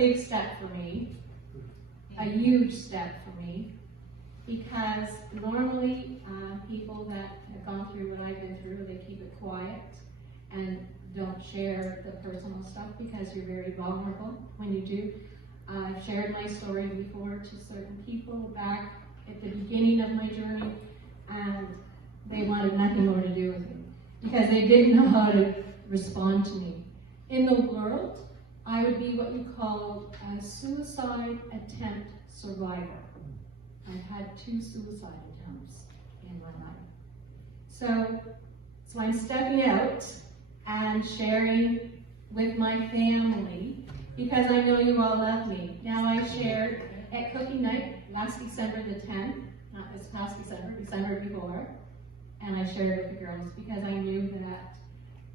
big step for me, a huge step for me, because normally people that have gone through what I've been through, they keep it quiet and don't share the personal stuff because you're very vulnerable when you do. I've shared my story before to certain people back at the beginning of my journey, and they wanted nothing more to do with me because they didn't know how to respond to me. In the world, I would be what you call a suicide attempt survivor. I've had 2 suicide attempts in my life. So I'm stepping out and sharing with my family because I know you all love me. Now I shared at cooking night last December the 10th, not this past December, December before, and I shared with the girls because I knew that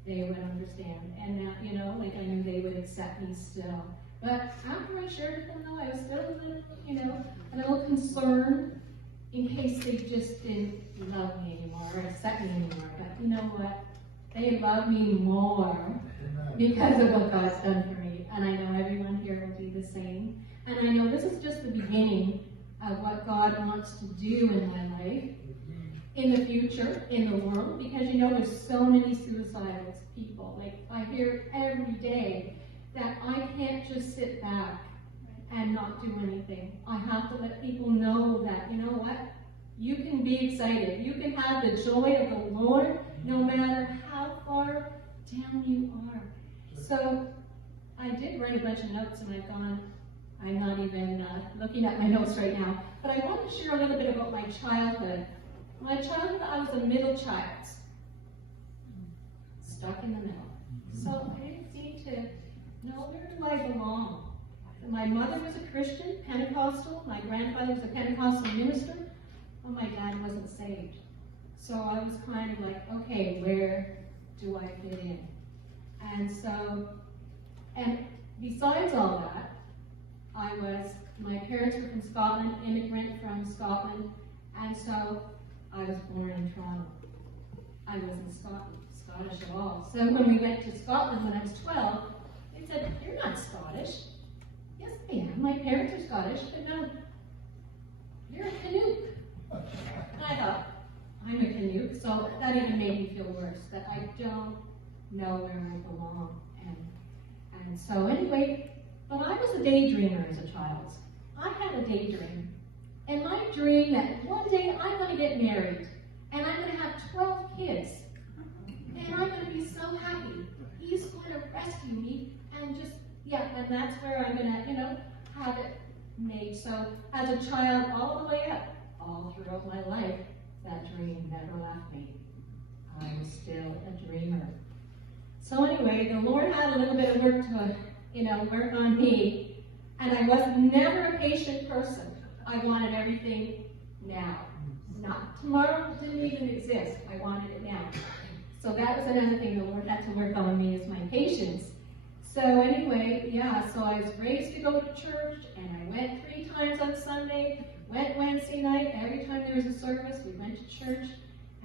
they would understand, and that, you know, like I knew they would accept me still. But after I shared with them, though, I was still a little, you know, a little concerned in case they just didn't love me anymore or accept me anymore. But you know what? They love me more because of what God's done for me, and I know everyone here will be the same. And I know this is just the beginning of what God wants to do in my life, in the future, in the world, because you know there's so many suicidal people. Like I hear every day that I can't just sit back and not do anything. I have to let people know that, you know what, you can be excited. You can have the joy of the Lord no matter how far down you are. So I did write a bunch of notes, and I'm not even looking at my notes right now, but I want to share a little bit about my childhood. My childhood, I was a middle child, stuck in the middle. So I didn't seem to know where do I belong. My mother was a Christian, Pentecostal. My grandfather was a Pentecostal minister. Well, my dad wasn't saved. So I was kind of like, okay, where do I fit in? And besides all that, my parents were from Scotland, immigrant from Scotland, and so I was born in Toronto. I wasn't Scottish at all. So when we went to Scotland when I was 12, they said, "You're not Scottish." Yes, I am. My parents are Scottish, but no, you're a Canuck. And I thought, I'm a Canuck, so that even made me feel worse, that I don't know where I belong. And so anyway, but I was a daydreamer as a child. I had a daydream. And my dream that one day I'm going to get married, and I'm going to have 12 kids, and I'm going to be so happy. He's going to rescue me, and and that's where I'm going to, have it made. So as a child, all the way up, all throughout my life, that dream never left me. I'm still a dreamer. So anyway, the Lord had a little bit of work to, work on me, and I was never a patient person. I wanted everything now. Not tomorrow, didn't even exist. I wanted it now. So that was another thing the Lord had to work on me, is my patience. So anyway, so I was raised to go to church, and I went 3 times on Sunday, went Wednesday night. Every time there was a service, we went to church,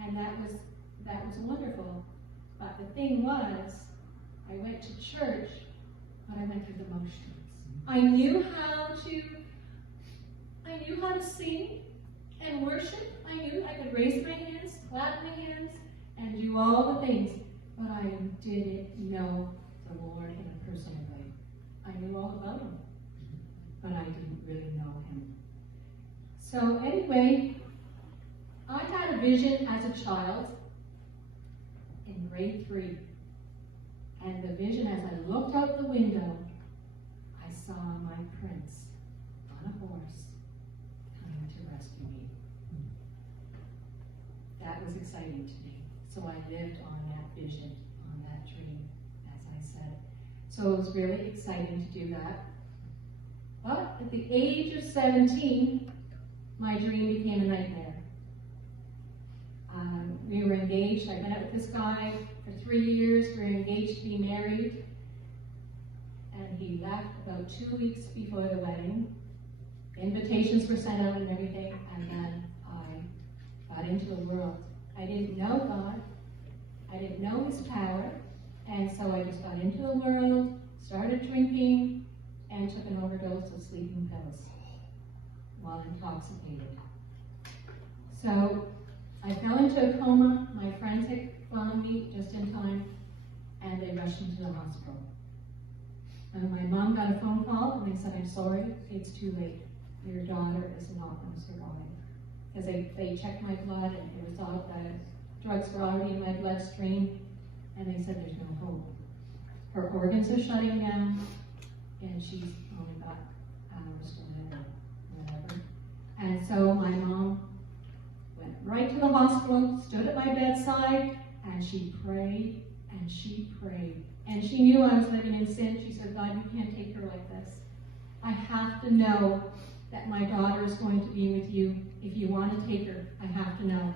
and that was wonderful. But the thing was, I went to church, but I went through the motions. I knew how to sing and worship. I knew I could raise my hands, clap my hands, and do all the things, but I didn't know the Lord in a personal way. I knew all about Him, but I didn't really know Him. So anyway, I had a vision as a child in grade 3. And the vision, as I looked out the window, I saw my prince on a horse coming to rescue me. That was exciting to me. So I lived on that vision, on that dream, as I said. So it was really exciting to do that. But at the age of 17, my dream became a nightmare. We were engaged. I met with this guy for 3 years. We were engaged to be married. And he left about 2 weeks before the wedding. Invitations were sent out and everything. And then I got into the world. I didn't know God. I didn't know His power. And so I just got into the world, started drinking, and took an overdose of sleeping pills while intoxicated. So I fell into a coma. My friends had found me just in time, and they rushed me to the hospital. And my mom got a phone call, and they said, "I'm sorry, it's too late. Your daughter is not going to survive." Because they checked my blood, and it was all the drugs were already in my bloodstream, and they said there's no hope. Her organs are shutting down, and she's only got hours to live or whatever. And so my mom went right to the hospital, stood at my bedside, and she prayed, and she prayed. And she knew I was living in sin. She said, "God, you can't take her like this. I have to know that my daughter is going to be with you. If you want to take her, I have to know."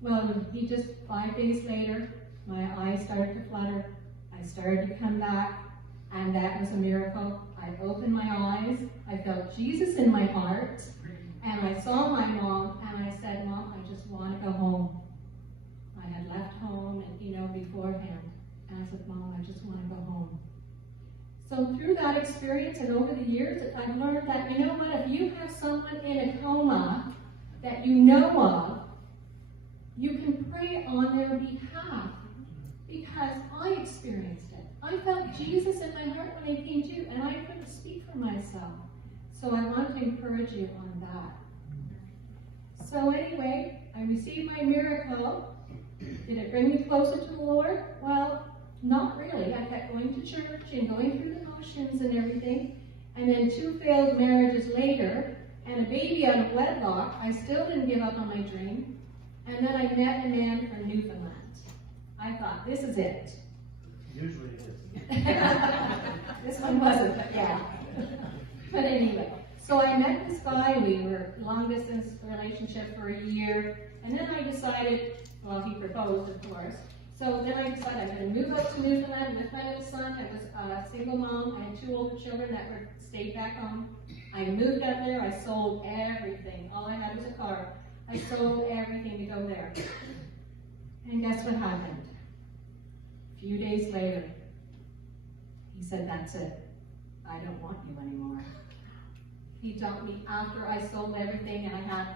Well, it would be just 5 days later, my eyes started to flutter. I started to come back, and that was a miracle. I opened my eyes. I felt Jesus in my heart, and I saw my mom, and I said, "Mom, I just want to go home." I had left home, and beforehand, and I said, "Mom, I just want to go home." So through that experience and over the years, I've learned that, you know what, if you have someone in a coma that you know of, you can pray on their behalf, because I experienced it. I felt Jesus in my heart when I came to, and I couldn't speak for myself. So I want to encourage you on that. So anyway, I received my miracle. Did it bring me closer to the Lord? Well, not really. I kept going to church and going through the motions and everything. And then 2 failed marriages later, and a baby out of wedlock, I still didn't give up on my dream. And then I met a man from Newfoundland. I thought, this is it. Usually it is. This one wasn't, but yeah. But anyway, so I met this guy. We were long distance relationship for a year. And then I decided, well, he proposed, of course. So then I decided I'm going to move up to Newfoundland with my little son. I was a single mom. I had 2 older children that were stayed back home. I moved up there. I sold everything. All I had was a car. I sold everything to go there. And guess what happened? A few days later, he said, "That's it. I don't want you anymore." He dumped me after I sold everything and I had,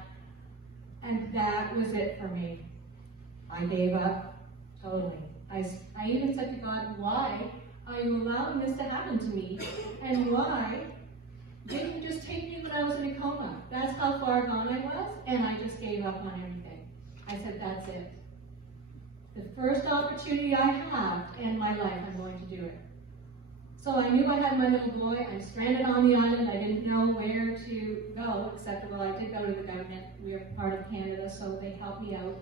and that was it for me. I gave up. Totally. I even said to God, "Why are you allowing this to happen to me? And why didn't you just take me when I was in a coma?" That's how far gone I was, and I just gave up on everything. I said, "That's it. The first opportunity I have in my life, I'm going to do it." So I knew I had my little boy. I'm stranded on the island. I didn't know where to go, except, well, I did go to the government. We are part of Canada, so they helped me out.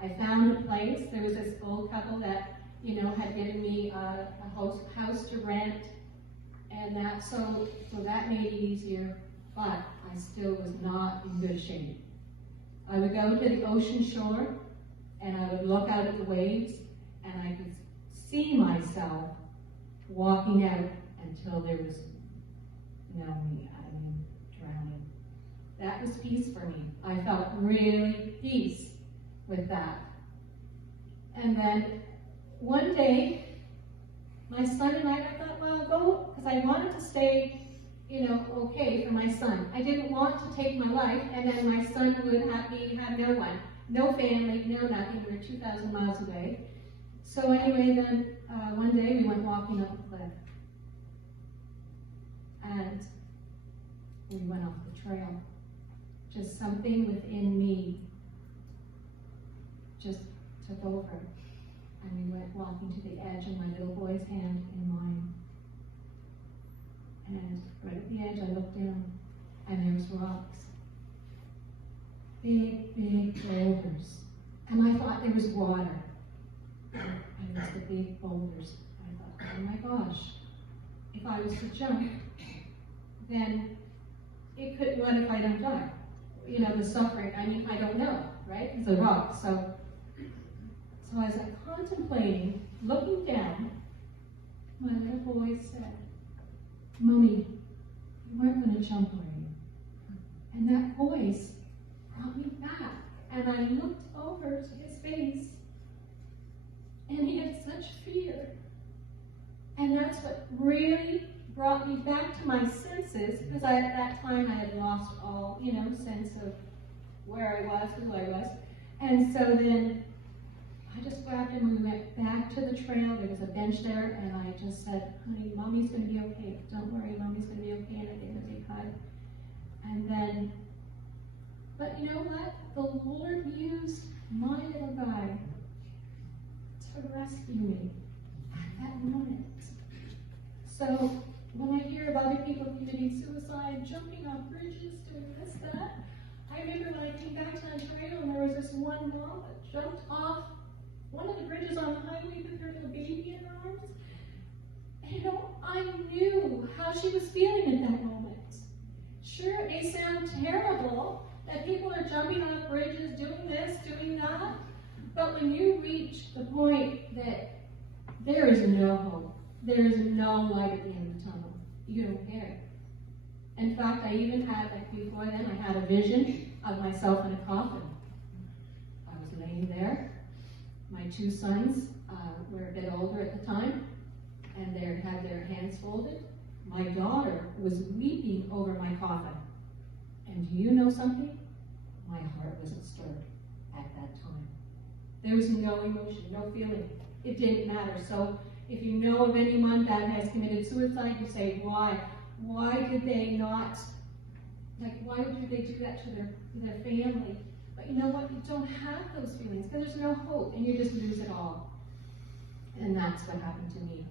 I found a place. There was this old couple that, had given me a house to rent, and that so that made it easier, but I still was not in good shape. I would go to the ocean shore, and I would look out at the waves, and I could see myself walking out until there was drowning. That was peace for me. I felt really peace with that. And then one day, my son and I thought, well, go, because I wanted to stay, okay for my son. I didn't want to take my life, and then my son would have no one, no family, no nothing. We were 2,000 miles away. So anyway, then one day we went walking up a cliff, and we went off the trail. Just something within me just took over, and we went walking to the edge, and my little boy's hand in mine. And right at the edge, I looked down, and there was rocks. Big, big boulders. And I thought there was water. And it was the big boulders. I thought, oh my gosh, if I was to jump, then it could, what if I don't die? The suffering, I don't know, right? It's a rock. So as I'm contemplating, looking down, my little boy said, "Mommy, you weren't going to jump, were you?" And that voice brought me back. And I looked over to his face, and he had such fear. And that's what really brought me back to my senses, because at that time I had lost all, sense of where I was, who I was. And so then I just grabbed him and we went back to the trail. There was a bench there, and I just said, honey, Mommy's going to be okay. Don't worry, Mommy's going to be okay. And I gave him a big hug. And then, but you know what? The Lord used my little guy to rescue me at that moment. So when I hear of other people committing suicide, jumping off bridges, doing this, that, I remember when I came back to the trail and there was this one mom that jumped off one of the bridges on the highway with her little baby in her arms. And I knew how she was feeling at that moment. Sure, it may sound terrible that people are jumping off bridges, doing this, doing that, but when you reach the point that there is no hope, there is no light at the end of the tunnel, you don't care. In fact, I even had, before then, I had a vision of myself in a coffin. I was laying there. My two sons were a bit older at the time, and they had their hands folded. My daughter was weeping over my coffin. And do you know something? My heart wasn't stirred at that time. There was no emotion, no feeling. It didn't matter. So if you know of anyone that has committed suicide, you say, why? Why did they not, why did they do that to their family? But you know what? You don't have those feelings because there's no hope and you just lose it all. And that's what happened to me.